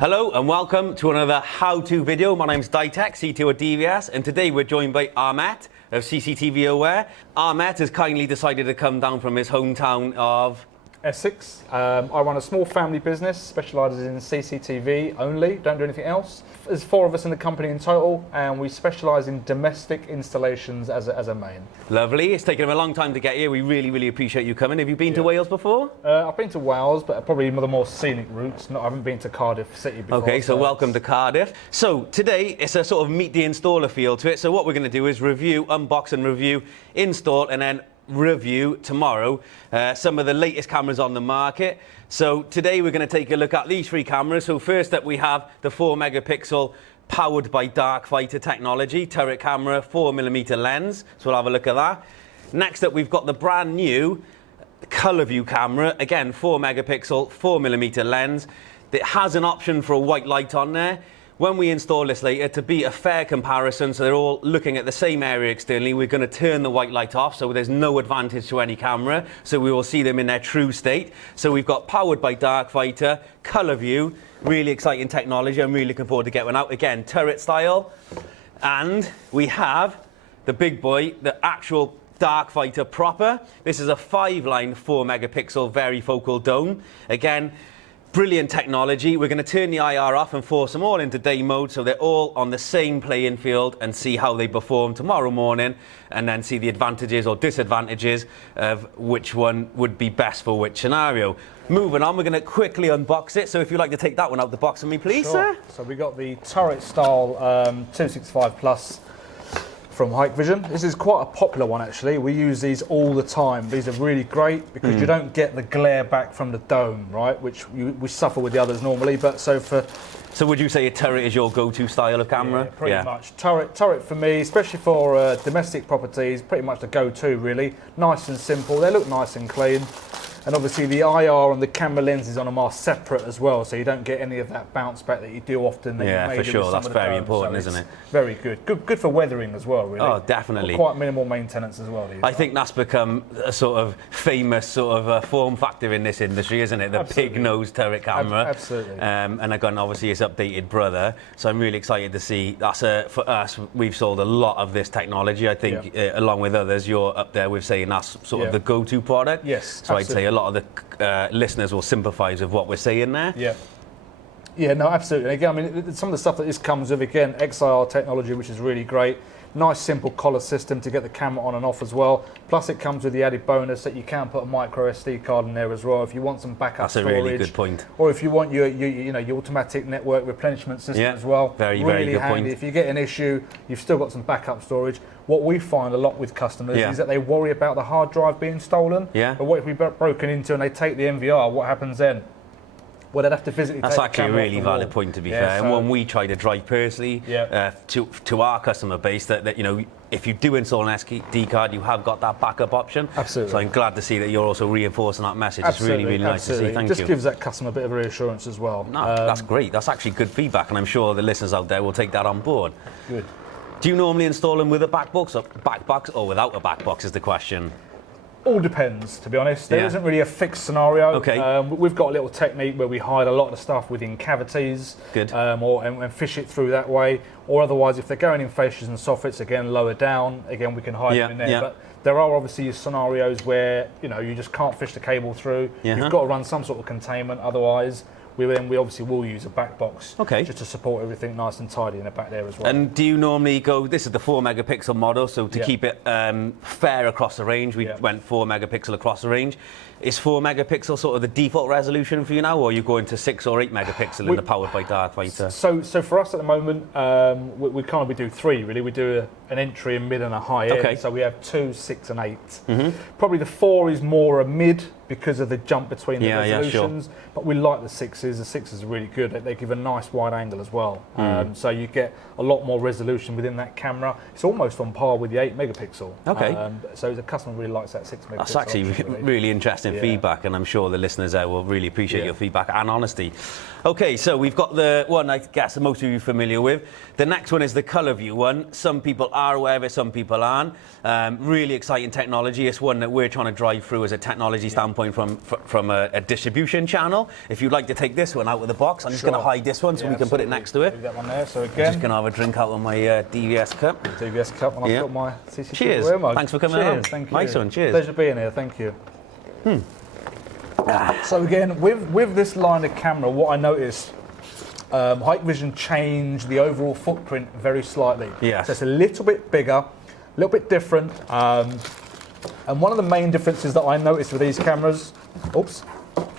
Hello and welcome to another how-to video. My name's Ditech, CTO at DVS, and today we're joined by Ahmet of CCTV Aware. Ahmet has kindly decided to come down from his hometown of Essex. I run a small family business, specialises in CCTV only, don't do anything else. There's 4 of us in the company in total, and we specialise in domestic installations as a main. Lovely. It's taken him a long time to get here. We really appreciate you coming. Have you been to Wales before? I've been to Wales, but probably the more scenic routes. I haven't been to Cardiff City before. Okay, so welcome to Cardiff. So today it's a sort of meet the installer feel to it. So what we're going to do is review, unbox and review, install and then review tomorrow some of the latest cameras on the market. So today we're going to take a look at these 3 cameras. So first up we have the 4 megapixel powered by Darkfighter technology turret camera, 4mm lens. So we'll have a look at that. Next up we've got the brand new color view camera, again 4 megapixel 4mm lens. It has an option for a white light on there. When we install this later, to be a fair comparison, so they're all looking at the same area externally, we're going to turn the white light off, so there's no advantage to any camera, so we will see them in their true state. So we've got powered by Darkfighter, color view, really exciting technology. I'm really looking forward to getting one out. Again, turret style. And we have the big boy, the actual Darkfighter proper. This is a 5-line 4 megapixel varifocal dome. Again, brilliant technology. We're going to turn the IR off and force them all into day mode so they're all on the same playing field and see how they perform tomorrow morning, and then see the advantages or disadvantages of which one would be best for which scenario. Moving on, we're going to quickly unbox it. So if you'd like to take that one out the box for me, please, Sure. sir. So we got the turret style 265 Plus from Hikvision. This is quite a popular one actually. We use these all the time. These are really great because you don't get the glare back from the dome, right? Which we suffer with the others normally. But so would you say a turret is your go-to style of camera? yeah, pretty much. Turret for me, especially for domestic properties, pretty much the go-to really. Nice and simple. They look nice and clean. And obviously the IR and the camera lenses on them are separate as well, so you don't get any of that bounce back that you do often. That Yeah, for sure. That's very important, isn't it? Very good. Good for weathering as well, really. Oh, definitely. Quite minimal maintenance as well. I think that's become a sort of famous sort of form factor in this industry, isn't it? The pig-nosed turret camera. Absolutely. And again, obviously, it's updated brother. So I'm really excited to see. That's for us. We've sold a lot of this technology. I think, along with others, you're up there with saying that's sort of the go-to product. Yes. So absolutely. I'd say a lot of the listeners will sympathise with what we're saying there. Yeah. Yeah, no, absolutely. And again, I mean, some of the stuff that this comes with, again, XIR technology, which is really great. Nice, simple collar system to get the camera on and off as well. Plus, it comes with the added bonus that you can put a micro SD card in there as well if you want some backup storage. That's a really good point. Or if you want your automatic network replenishment system as well. Very really good handy. point. If you get an issue, you've still got some backup storage. What we find a lot with customers is that they worry about the hard drive being stolen. Yeah. But what if we get broken into and they take the NVR? What happens then? Well, they'd have to physically That's take actually the a camera really off the valid wall. point, to be fair. And one we try to drive personally to our customer base, that you know, if you do install an SD card, you have got that backup option. Absolutely. So I'm glad to see that you're also reinforcing that message. Absolutely, it's really nice to see. Thank you. Just gives that customer a bit of reassurance as well. No, that's great. That's actually good feedback, and I'm sure the listeners out there will take that on board. Good. Do you normally install them with a back box or without a back box is the question? All depends, to be honest. There isn't really a fixed scenario. Okay. We've got a little technique where we hide a lot of the stuff within cavities. Good. And fish it through that way. Or otherwise, if they're going in fascias and soffits, again, lower down, again, we can hide them in there. Yeah. But there are obviously scenarios where, you know, you just can't fish the cable through. You've got to run some sort of containment, otherwise we obviously will use a back box just to support everything nice and tidy in the back there as well. And do you normally go, this is the 4 megapixel model, so to keep it fair across the range, we went 4 megapixel across the range. Is 4 megapixel sort of the default resolution for you now, or are you going to 6 or 8 megapixel in the powered by Darkfighter? So for us at the moment, we do 3 really. We do an entry, a mid and a high end. So we have 2, 6 and 8. Probably the 4 is more a mid because of the jump between the resolutions, but we like the 6s. The 6s are really good. They give a nice wide angle as well. So you get a lot more resolution within that camera. It's almost on par with the 8 megapixel. So the customer really likes that 6 megapixel. That's actually really interesting feedback, and I'm sure the listeners there will really appreciate your feedback and honesty. Okay, so we've got the one I guess most of you are familiar with. The next one is the colour view one. Some people are aware of it, some people aren't. Really exciting technology. It's one that we're trying to drive through as a technology standpoint standpoint from a distribution channel. If you'd like to take this one out of the box, I'm just going to hide this one so we can put it next to it. Leave that one there. So I'm again, just going to have a drink out of my DVS cup. DVS cup, and I've got my CCTV Cheers. aware mug. Thanks for coming Cheers. along. Thank you. Nice one. Cheers. Pleasure being here. Thank you. So again, with this line of camera, what I noticed, Hikvision changed the overall footprint very slightly. Yes. So it's a little bit bigger, a little bit different. And one of the main differences that I noticed with these cameras, oops,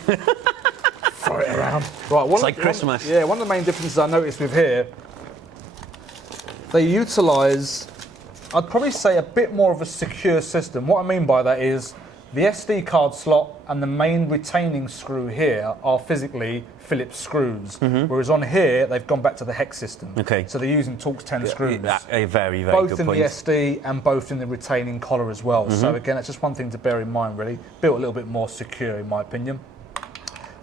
throw it around. Right, It's like Christmas. One of the main differences I noticed with here, they utilise, I'd probably say, a bit more of a secure system. What I mean by that is the SD card slot and the main retaining screw here are physically Phillips screws, whereas on here they've gone back to the hex system. Okay. So they're using Torx 10 screws. A very, very Both good in point. the SD and both in the retaining collar as well. So again, it's just one thing to bear in mind, really. Built a little bit more secure, in my opinion.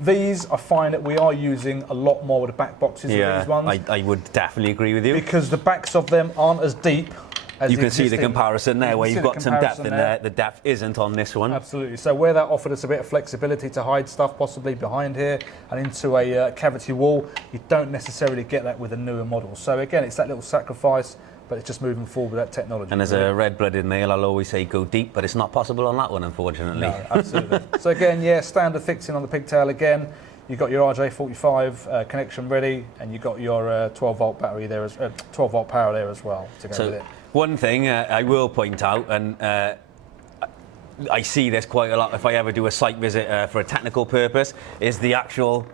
These, I find that we are using a lot more with the back boxes of these ones. I would definitely agree with you. Because the backs of them aren't as deep as You can see the comparison there, where you've got some depth in there. The depth isn't on this one. Absolutely. So where that offered us a bit of flexibility to hide stuff possibly behind here and into a cavity wall, you don't necessarily get that with a newer model. So again, it's that little sacrifice, but it's just moving forward with that technology. And as a red-blooded male, I'll always say go deep, but it's not possible on that one, unfortunately. No, absolutely. So again, standard fixing on the pigtail again. You've got your RJ45 connection ready, and you've got your 12-volt battery there, 12-volt power there as well to go with it. One thing I will point out, and I see this quite a lot if I ever do a site visit for a technical purpose, is the actual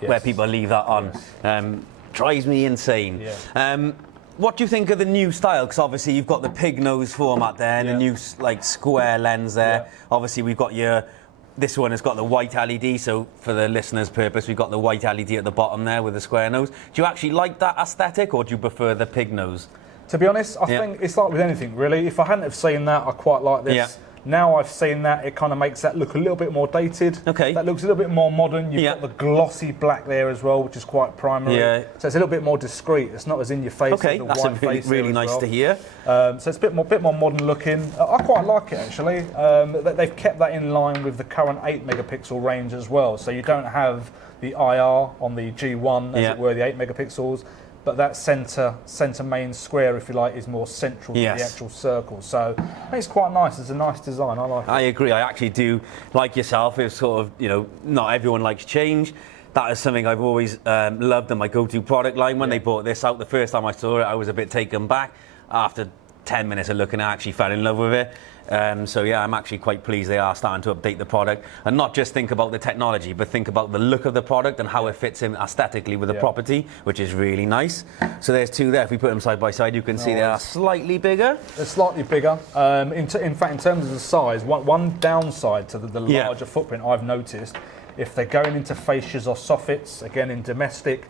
where people leave that on. Drives me insane. What do you think of the new style? Because obviously you've got the pig nose format there and the new square lens there. Obviously we've got this one has got the white LED, so for the listener's purpose, we've got the white LED at the bottom there with the square nose. Do you actually like that aesthetic, or do you prefer the pig nose? To be honest, I think it's like with anything, really. If I hadn't have seen that, I quite like this. Now I've seen that, it kind of makes that look a little bit more dated. Okay. That looks a little bit more modern. You've got the glossy black there as well, which is quite primary. So it's a little bit more discreet. It's not as in your face. Okay, that's really nice to hear. So it's a bit more modern looking. I quite like it, actually. They've kept that in line with the current 8 megapixel range as well. So you don't have the IR on the G1, as it were, the 8 megapixels. But that centre main square, if you like, is more central to the actual circle. So I think it's quite nice. It's a nice design. I like it. I agree. I actually do, like yourself, it's sort of, not everyone likes change. That is something I've always loved in my go-to product line. When they brought this out, the first time I saw it, I was a bit taken back. After 10 minutes of looking, I actually fell in love with it. So yeah, I'm actually quite pleased they are starting to update the product and not just think about the technology, but think about the look of the product and how it fits in aesthetically with the property, which is really nice. So there's two there. If we put them side by side, you can see they are slightly bigger. They're slightly bigger. In fact, in terms of the size, one downside to the larger footprint I've noticed, if they're going into fascias or soffits, again in domestic,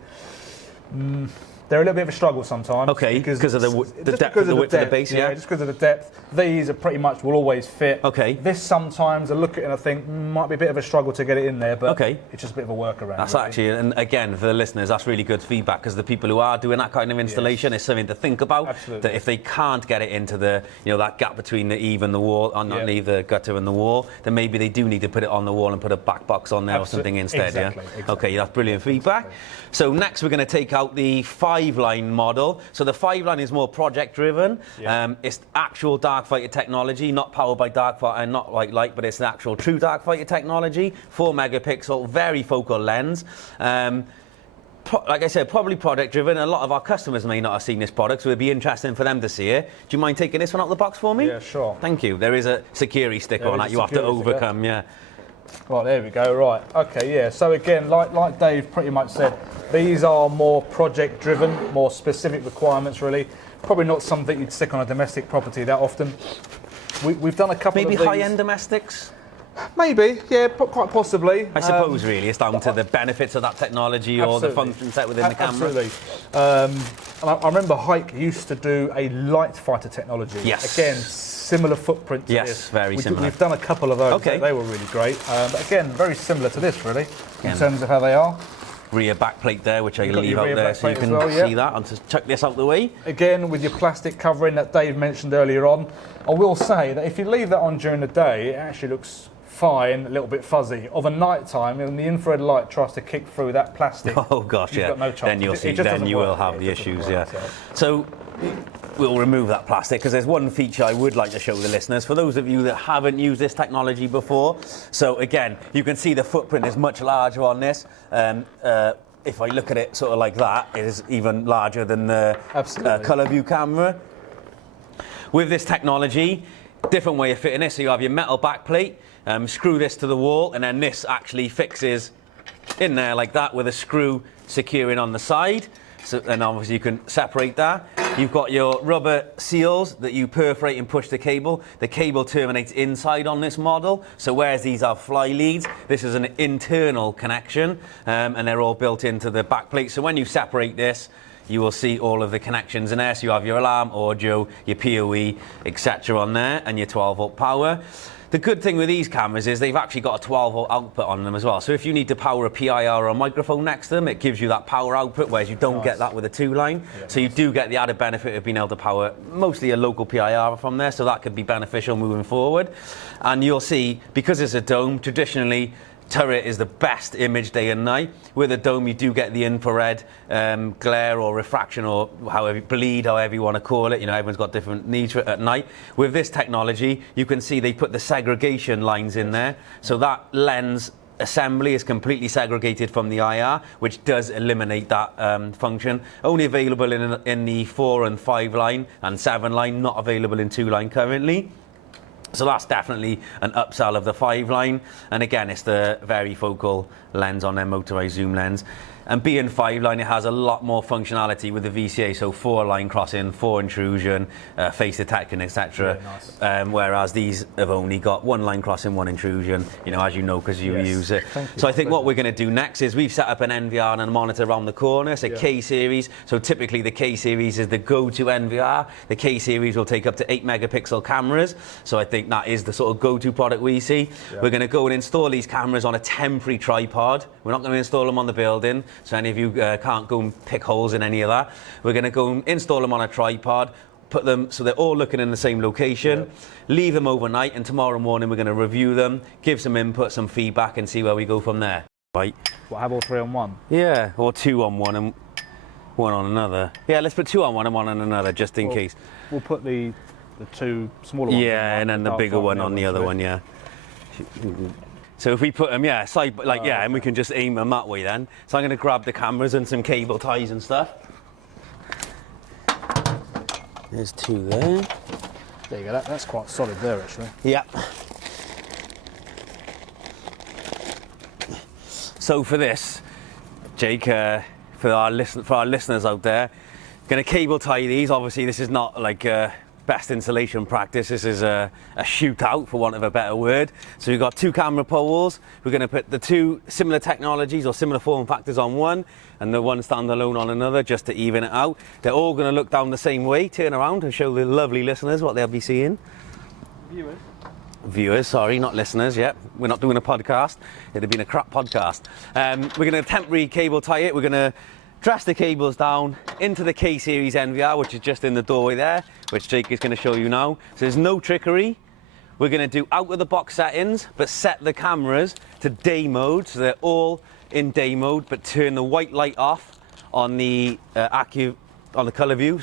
they're a little bit of a struggle sometimes. Okay, because of the depth of the width of the base, just because of the depth. These are pretty much will always fit. Okay. This sometimes I look at it and I think might be a bit of a struggle to get it in there, but it's just a bit of a workaround. That's actually, and again, for the listeners, that's really good feedback because the people who are doing that kind of installation is something to think about. Absolutely. That if they can't get it into the, that gap between the eave and the wall, or not leave the gutter and the wall, then maybe they do need to put it on the wall and put a back box on there or something instead. Exactly. Okay, that's brilliant feedback. So next we're going to take out the 5-line model. So the 5-line is more project driven. It's actual Darkfighter technology, not powered by Darkfighter and not like light, but it's the actual true Darkfighter technology. 4 megapixel, very focal lens. Like I said, probably product driven. A lot of our customers may not have seen this product, so it'd be interesting for them to see it. Do you mind taking this one out of the box for me? Yeah, sure. Thank you. There is a security sticker on that you have to overcome, Right, there we go. Right, okay, So again, like Dave pretty much said, these are more project driven, more specific requirements really. Probably not something you'd stick on a domestic property that often. We've done a couple of these. Maybe high-end domestics? Maybe, quite possibly. I suppose really it's down to the benefits of that technology or the function set within the camera. Absolutely. And I remember Hike used to do a light fighter technology. Yes. Again, similar footprint to this. Yes, very similar. We've done a couple of those. Okay. They were really great. But again, very similar to this really, in terms of how they are. Rear back plate there, which I leave out there so you can see that. I'll just chuck this out the way. Again, with your plastic covering that Dave mentioned earlier on, I will say that if you leave that on during the day, it actually looks fine, a little bit fuzzy. Of a night time, when the infrared light tries to kick through that plastic, Oh gosh, you've got no chance. Then you'll see. Then you will have the issues. Yeah. So we'll remove that plastic because there's one feature I would like to show the listeners for those of you that haven't used this technology before. So again, you can see the footprint is much larger on this. If I look at it sort of like that, it is even larger than the colour view camera. With this technology, different way of fitting this. So you have your metal back plate, screw this to the wall, and then this actually fixes in there like that with a screw securing on the side. So then obviously you can separate that. You've got your rubber seals that you perforate and push the cable. The cable terminates inside on this model. So whereas these have fly leads, this is an internal connection, and they're all built into the back plate. So when you separate this, you will see all of the connections in there. So you have your alarm, audio, your PoE, etc. on there, and your 12-volt power. The good thing with these cameras is they've actually got a 12-volt output on them as well. So if you need to power a PIR or a microphone next to them, it gives you that power output, whereas you don't get that with a 2-line. Yeah, so you do get the added benefit of being able to power mostly a local PIR from there, so that could be beneficial moving forward. And you'll see, because it's a dome, traditionally, turret is the best image day and night. With a dome, you do get the infrared glare or refraction or bleed, however you want to call it. You know, everyone's got different needs for it at night. With this technology, you can see they put the segregation lines in there. So that lens assembly is completely segregated from the IR, which does eliminate that function. Only available in the 4 and 5 line and 7 line, not available in 2 line currently. So that's definitely an upsell of the 5 line. And again, it's the varifocal lens on their motorized zoom lens. And being 5 line, it has a lot more functionality with the VCA. So 4 line crossing, 4 intrusion, face detection, etc. Yeah, nice. Whereas these have only got 1 line crossing, 1 intrusion, you know, as you know, because you use it. So I think what we're going to do next is we've set up an NVR and a monitor around the corner. It's a K-series. So typically the K-series is the go-to NVR. The K-series will take up to 8 megapixel cameras. So I think that is the sort of go-to product we see. Yeah. We're going to go and install these cameras on a temporary tripod. We're not going to install them on the building. So any of you can't go and pick holes in any of that. We're going to go and install them on a tripod, put them so they're all looking in the same location, leave them overnight, and tomorrow morning we're going to review them, give some input, some feedback, and see where we go from there. Right. What, have all 3 on 1? Yeah, or 2 on 1 and 1 on another. Yeah, let's put 2 on 1 and 1 on another, just in case. We'll put the 2 smaller ones. Yeah, and then the bigger one on the other one, yeah. So if we put them, side, like, and we can just aim them that way then. So I'm going to grab the cameras and some cable ties and stuff. There's 2 there. There you go, that's quite solid there, actually. Yeah. So for this, Jake, for our listeners out there, going to cable tie these. Obviously, this is not like best installation practice. This is a shootout, for want of a better word. So we've got 2 camera poles. We're going to put the 2 similar technologies or similar form factors on one and the one standalone on another, just to even it out. They're all going to look down the same way, turn around and show the lovely listeners what they'll be seeing. Viewers, sorry, not listeners yet. We're not doing a podcast. It'd have been a crap podcast. We're going to temporary cable tie it. We're going to dress the cables down into the K-series NVR, which is just in the doorway there, which Jake is going to show you now. So there's no trickery. We're going to do out-of-the-box settings, but set the cameras to day mode, so they're all in day mode, but turn the white light off on the on the colour view,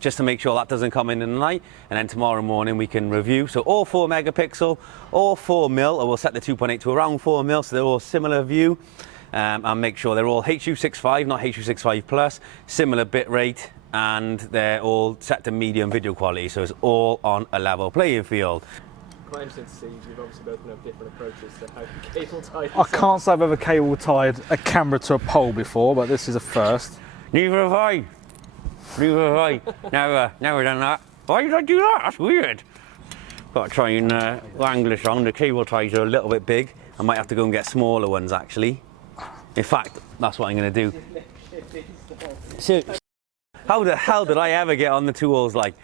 just to make sure that doesn't come in the night. And then tomorrow morning we can review. So all 4 megapixel, all 4 mil, or we'll set the 2.8 to around 4 mil, so they're all similar view. And make sure they're all H.265, not H.265 plus, similar bit rate, and they're all set to medium video quality, so it's all on a level playing field. Quite interesting to see, you've obviously both have different approaches to how you cable tie. I can't say I've ever cable tied a camera to a pole before, but this is a first. Neither have I. Never done that. Why did I do that? That's weird. Got to try and wrangle this on. The cable ties are a little bit big. I might have to go and get smaller ones, actually. In fact, that's what I'm going to do. So, how the hell did I ever get on the 2 holes like?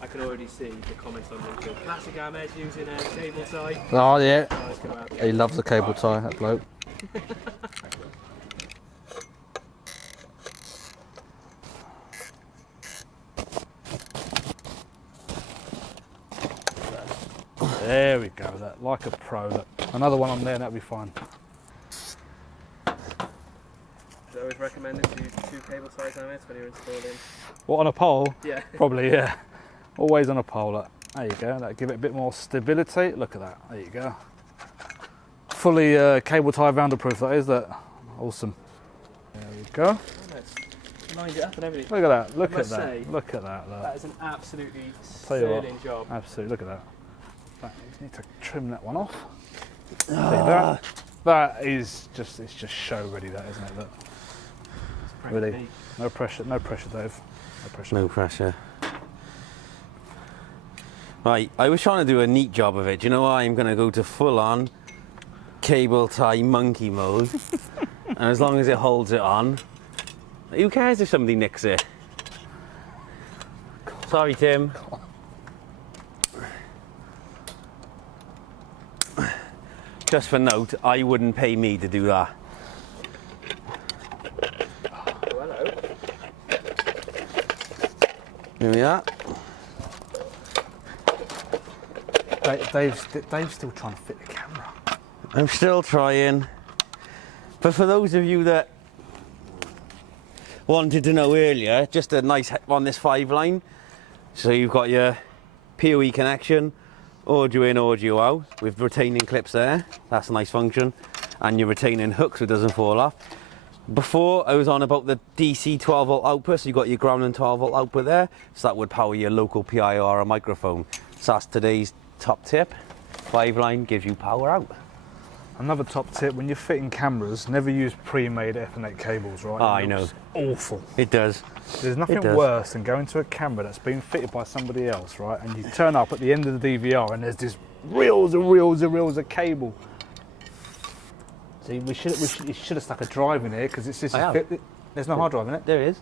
I can already see the comments on YouTube. Classic Ahmed using a cable tie. Oh yeah, he loves the cable tie, that bloke. There we go, that, like a pro. Look. Another one on there, that'll be fine. I always recommend to use 2 cable ties on it when you're installing. What, on a pole? Yeah. Probably, yeah. Always on a pole. Look. There you go, that'll give it a bit more stability. Look at that, there you go. Fully cable tie vandal-proof, that is. That. Awesome. There we go. Oh, nice. Lined it up and everything. Look at that, look I at must that. say, Look at that. Look. That is an absolutely Tell you what, sterling job. Absolutely, look at that. You need to trim that one off. See that? That is just, it's just show ready, that, isn't it? Look. It's pretty Really. neat. No pressure, no pressure, Dave. No pressure. No pressure. Right, I was trying to do a neat job of it. Do you know what? I'm going to go to full-on cable tie monkey mode. And as long as it holds it on, who cares if somebody nicks it? Sorry, Tim. Just for note, I wouldn't pay me to do that. Oh, hello. Here we are. Dave's still trying to fit the camera. I'm still trying. But for those of you that wanted to know earlier, just a nice on this 5-line. So you've got your PoE connection, audio in, audio out, with retaining clips there. That's a nice function. And your retaining hook so it doesn't fall off. Before, I was on about the DC 12 volt output, so you've got your ground and 12 volt output there. So that would power your local PIR or microphone. So that's today's top tip. 5-line gives you power out. Another top tip, when you're fitting cameras, never use pre-made Ethernet cables, right? Oh, I know. Awful. It does. There's nothing worse than going to a camera that's been fitted by somebody else, right? And you turn up at the end of the DVR and there's just reels and reels and reels of cable. See, you should have stuck a drive in here because it's just there's no hard drive in it. There is.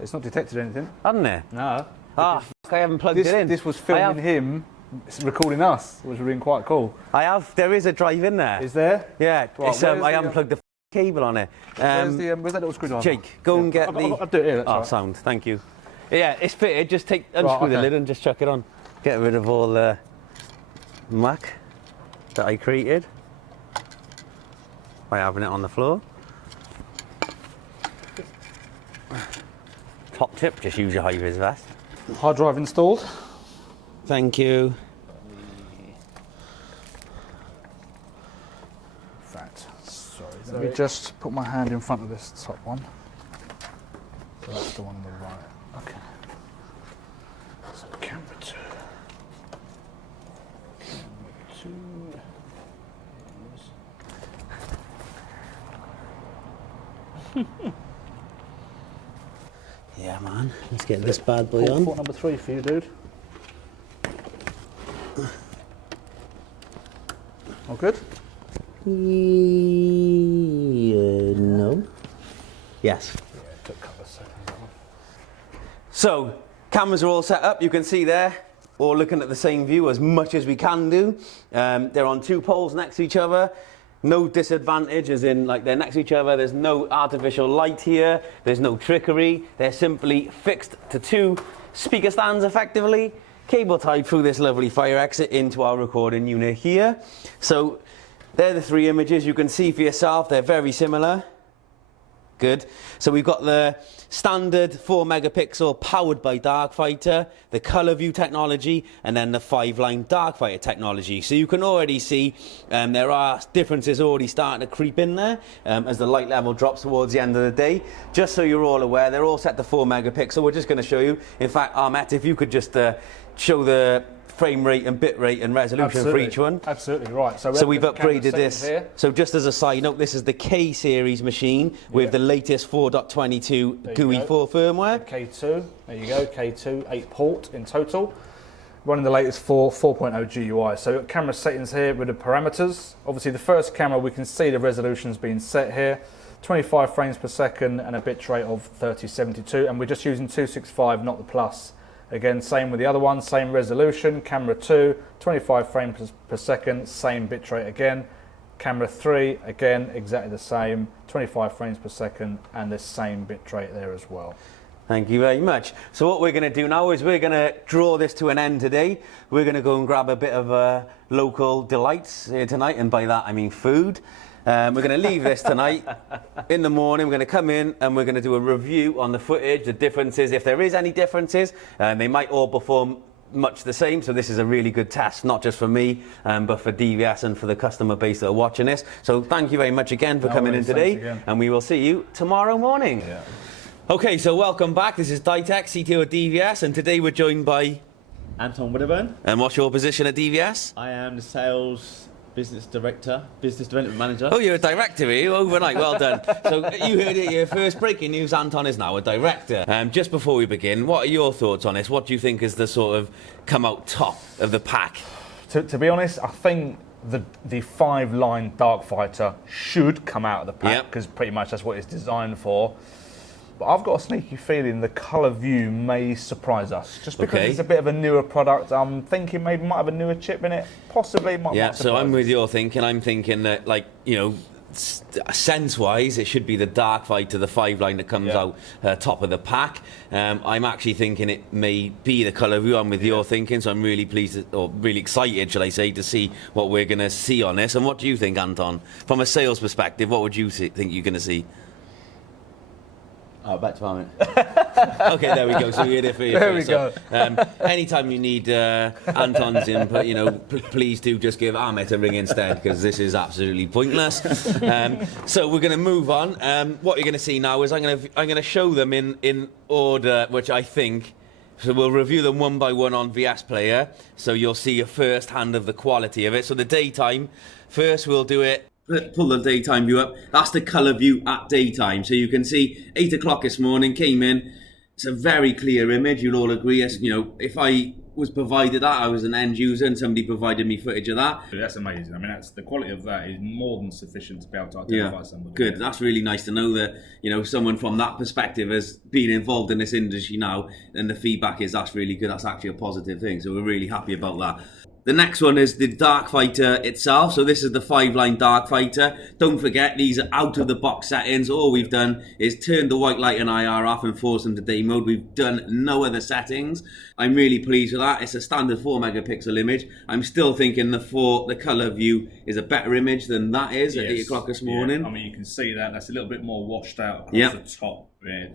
It's not detected anything. Hasn't there? No. Ah, I haven't plugged it in. This was filming him, recording us, which would have been quite cool. There is a drive in there. Is there? Yeah, Right, it's, I haven't plugged the cable on it. Where's that little screwdriver? Jake, go and get the... I'll do it here, that's Oh, right. sound, thank you. Yeah, it's fitted, just unscrew the lid and just chuck it on. Get rid of all the muck that I created by having it on the floor. Top tip, just use your high-vis vest. Hard drive installed. Thank you. Sorry, let me just put my hand in front of this top one. So that's the one on the right. Okay. So camera 2. Yeah, man. Let's get this bad boy Port on. number 3 for you, dude. All good? No. Yes. Yeah, it took a couple of seconds. So, cameras are all set up. You can see there, all looking at the same view as much as we can do. They're on 2 poles next to each other. No disadvantage, as in like they're next to each other. There's no artificial light here. There's no trickery. They're simply fixed to 2 speaker stands effectively. Cable tied through this lovely fire exit into our recording unit here. So they're the 3 images you can see for yourself. They're very similar. Good. So we've got the standard 4 megapixel powered by Darkfighter, the color view technology, and then the 5-line Darkfighter technology. So you can already see there are differences already starting to creep in there as the light level drops towards the end of the day. Just so you're all aware, they're all set to 4 megapixel. We're just going to show you. In fact, Ahmet, if you could just show the frame rate and bit rate and resolution for each one. Absolutely, right. So we've upgraded this. Here. So just as a side note, this is the K series machine with the latest 4.22 GUI 4 firmware. K2, there you go, K2, 8 port in total. Running the latest 4.0 GUI. So camera settings here with the parameters. Obviously the first camera, we can see the resolution's been set here. 25 frames per second and a bit rate of 3072, and we're just using 265, not the plus. Again, same with the other one, same resolution. Camera 2, 25 frames per second, same bitrate again. Camera 3, again, exactly the same, 25 frames per second, and the same bitrate there as well. Thank you very much. So what we're going to do now is we're going to draw this to an end today. We're going to go and grab a bit of local delights here tonight, and by that I mean food. We're going to leave this tonight. In the morning, we're going to come in and we're going to do a review on the footage, the differences, if there is any differences. They might all perform much the same, so this is a really good test, not just for me, but for DVS and for the customer base that are watching this. So thank you very much again for coming in today, and we will see you tomorrow morning. Yeah. Okay, so welcome back. This is Ditech, CTO at DVS, and today we're joined by Anton Wedderburn. And what's your position at DVS? I am the sales business director, business development manager. Oh, you're a director, are you? Overnight, well done. So you heard it here first. Breaking news, Anton is now a director. Just before we begin, what are your thoughts on this? What do you think is the sort of come out top of the pack? To be honest, I think the 5-line Darkfighter should come out of the pack, because pretty much that's what it's designed for. But I've got a sneaky feeling the colour view may surprise us. Just because it's a bit of a newer product, I'm thinking maybe might have a newer chip in it. Possibly might. Yeah, so I'm with your thinking. I'm thinking that, like, you know, sense-wise, it should be the Darkfighter, the 5-line that comes out top of the pack. I'm actually thinking it may be the colour view. I'm with your thinking, so I'm really pleased, or really excited, shall I say, to see what we're going to see on this. And what do you think, Anton? From a sales perspective, what would you think you're going to see? Oh, back to Ahmet. Okay, there we go. So you're there for you. There we go. Anytime you need Anton's input, you know, please do just give Ahmet a ring instead, because this is absolutely pointless. So we're going to move on. What you're going to see now is I'm going to show them in order, which I think. So we'll review them one by one on VS Player, so you'll see a first hand of the quality of it. So the daytime, first we'll do it. Pull the daytime view up. That's the colour view at daytime. So you can see 8 o'clock this morning, came in. It's a very clear image. You'll all agree. As, you know, if I was provided that, I was an end user and somebody provided me footage of that. That's amazing. I mean, that's the quality of that is more than sufficient to be able to identify somebody. Good. That's really nice to know that, you know, someone from that perspective has been involved in this industry now, and the feedback is that's really good. That's actually a positive thing. So we're really happy about that. The next one is the Darkfighter itself. So this is the 5-line Darkfighter. Don't forget, these are out of the box settings. All we've done is turn the white light and IR off and force them to day mode. We've done no other settings. I'm really pleased with that. It's a standard 4 megapixel image. I'm still thinking the colour view is a better image than that is at 8 o'clock this morning. I mean, you can see that. That's a little bit more washed out across the top.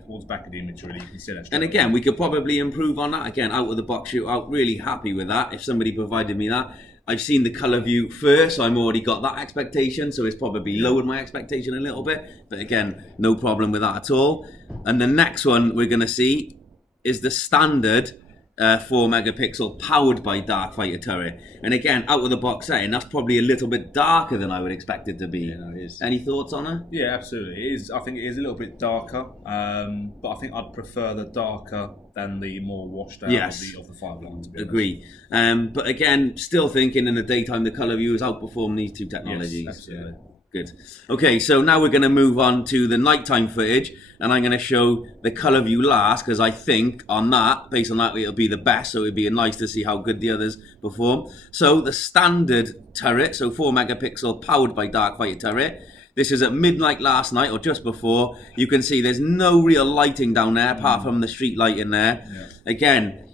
Towards the back of the image, really, you can see that. And again, we could probably improve on that. Again, out of the box shootout, really happy with that. If somebody provided me that, I've seen the colour view first, so I've already got that expectation. So it's probably lowered my expectation a little bit. But again, no problem with that at all. And the next one we're going to see is the standard 4 megapixel powered by Darkfighter turret. And again, out of the box setting, that's probably a little bit darker than I would expect it to be. Yeah, no, it is. Any thoughts on it? Yeah, absolutely. It is. I think it is a little bit darker, but I think I'd prefer the darker than the more washed out of the 5-line. Agree. But again, still thinking in the daytime the colour view has outperformed these two technologies. Yes, absolutely. Good. Okay, so now we're going to move on to the nighttime footage, and I'm going to show the colour view last, because I think on that, based on that, it'll be the best, so it'd be nice to see how good the others perform. So the standard turret, so 4 megapixel powered by Darkfighter turret. This is at midnight last night, or just before. You can see there's no real lighting down there, apart from the street light in there. Yeah. Again,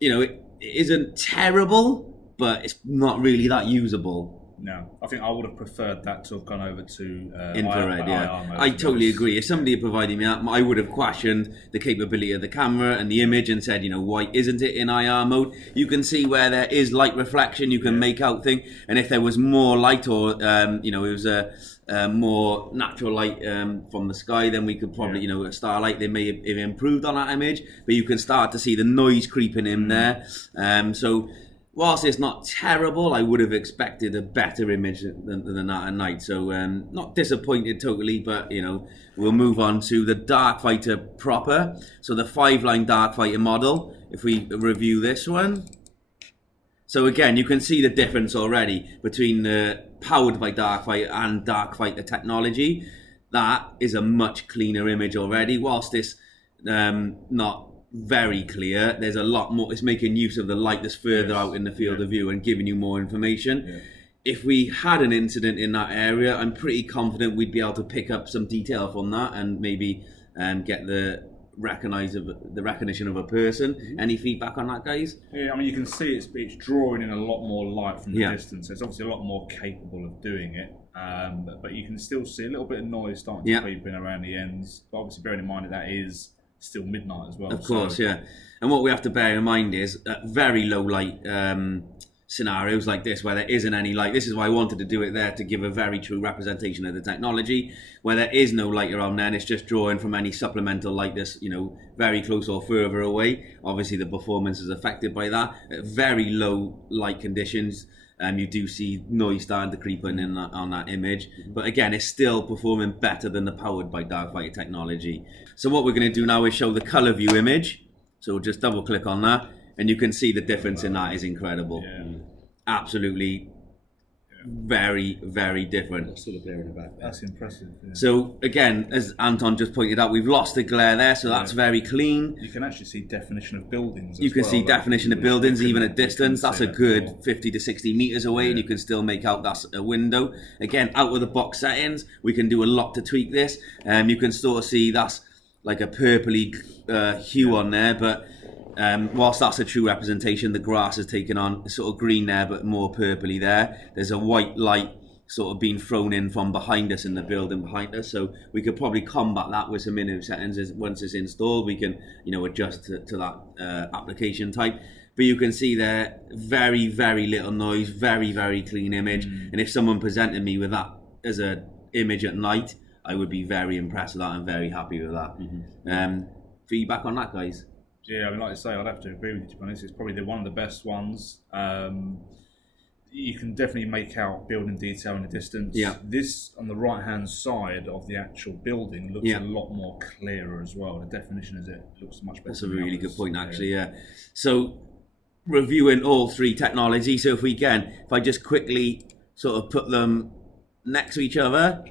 you know, it isn't terrible, but it's not really that usable. No, I think I would have preferred that to have gone over to infrared. I totally agree. If somebody had provided me that, I would have questioned the capability of the camera and the image and said, you know, why isn't it in IR mode? You can see where there is light reflection. You can make out things, and if there was more light, or you know, it was a more natural light from the sky, then we could probably, you know, a starlight, they may have improved on that image, but you can start to see the noise creeping in there. So whilst it's not terrible, I would have expected a better image than that at night. So not disappointed totally, but, you know, we'll move on to the Darkfighter proper. So the 5-line Darkfighter model, if we review this one. So again, you can see the difference already between the powered by Darkfighter and Darkfighter technology. That is a much cleaner image already. Whilst it's not very clear, there's a lot more. It's making use of the light that's further out in the field of view and giving you more information. If we had an incident in that area, I'm pretty confident we'd be able to pick up some detail from that and maybe get the the recognition of a person. Any feedback on that, guys? Yeah, I mean, you can see it's drawing in a lot more light from the distance. It's obviously a lot more capable of doing it, but you can still see a little bit of noise starting to creep in around the ends. But obviously, bearing in mind that is still midnight as well. Of course, yeah. And what we have to bear in mind is very low light scenarios like this, where there isn't any light. This is why I wanted to do it there, to give a very true representation of the technology. Where there is no light around there, and it's just drawing from any supplemental light that's, you know, very close or further away. Obviously, the performance is affected by that. At very low light conditions, you do see noise starting to creep in on that image. But again, it's still performing better than the powered by Darkfighter technology. So what we're going to do now is show the color view image. So we'll just double click on that, and you can see the difference in that is incredible. Absolutely very, very different. Sort of glare in the back. That's impressive. Yeah. So again, as Anton just pointed out, we've lost the glare there, so that's very clean. You can actually see definition of buildings. You can see definition of buildings even at distance. That's a good 50 to 60 meters away, and you can still make out that's a window. Again, out of the box settings, we can do a lot to tweak this. You can sort of see that's like a purpley hue on there, but whilst that's a true representation, the grass has taken on sort of green there, but more purpley there. There's a white light sort of being thrown in from behind us in the building behind us, so we could probably combat that with some minimum settings. Once it's installed, we can, you know, adjust to that application type. But you can see there, very, very little noise, very, very clean image. And if someone presented me with that as an image at night, I would be very impressed with that and very happy with that. Feedback on that, guys? Yeah, I mean, like I say, I'd have to agree with you, to be honest. It's probably one of the best ones. You can definitely make out building detail in the distance. Yeah. This, on the right-hand side of the actual building, looks a lot more clearer as well. The definition of it looks much better. That's a really good point, actually, yeah. So, reviewing all three technologies, so if I just quickly sort of put them next to each other,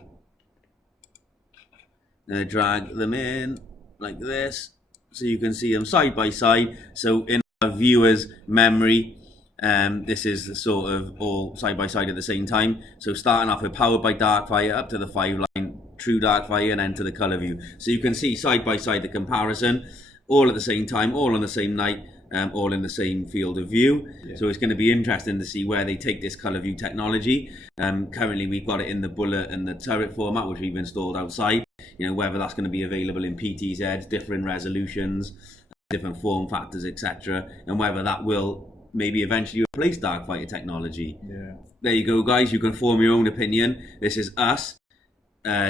drag them in like this, so you can see them side by side. So in our viewer's memory, this is sort of all side by side at the same time. So starting off with powered by Darkfighter up to the 5-line true Darkfighter, and then to the color view. So you can see side by side the comparison, all at the same time, all on the same night, all in the same field of view. So it's going to be interesting to see where they take this color view technology. Currently we've got it in the bullet and the turret format, which we've installed outside. You know, whether that's going to be available in PTZs, different resolutions, different form factors, etc., and whether that will maybe eventually replace Darkfighter technology. There you go, guys. You can form your own opinion. This is us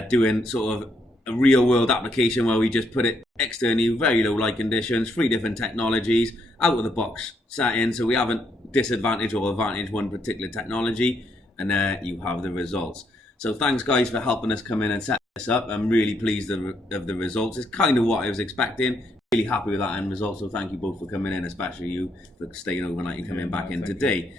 doing sort of a real world application where we just put it externally, very low light conditions, 3 different technologies, out of the box settings, so we haven't disadvantaged or advantaged one particular technology, and there you have the results. So thanks, guys, for helping us come in and set this up. I'm really pleased of the results. It's kind of what I was expecting. Really happy with that end result, so thank you both for coming in, especially you for staying overnight and coming back in today.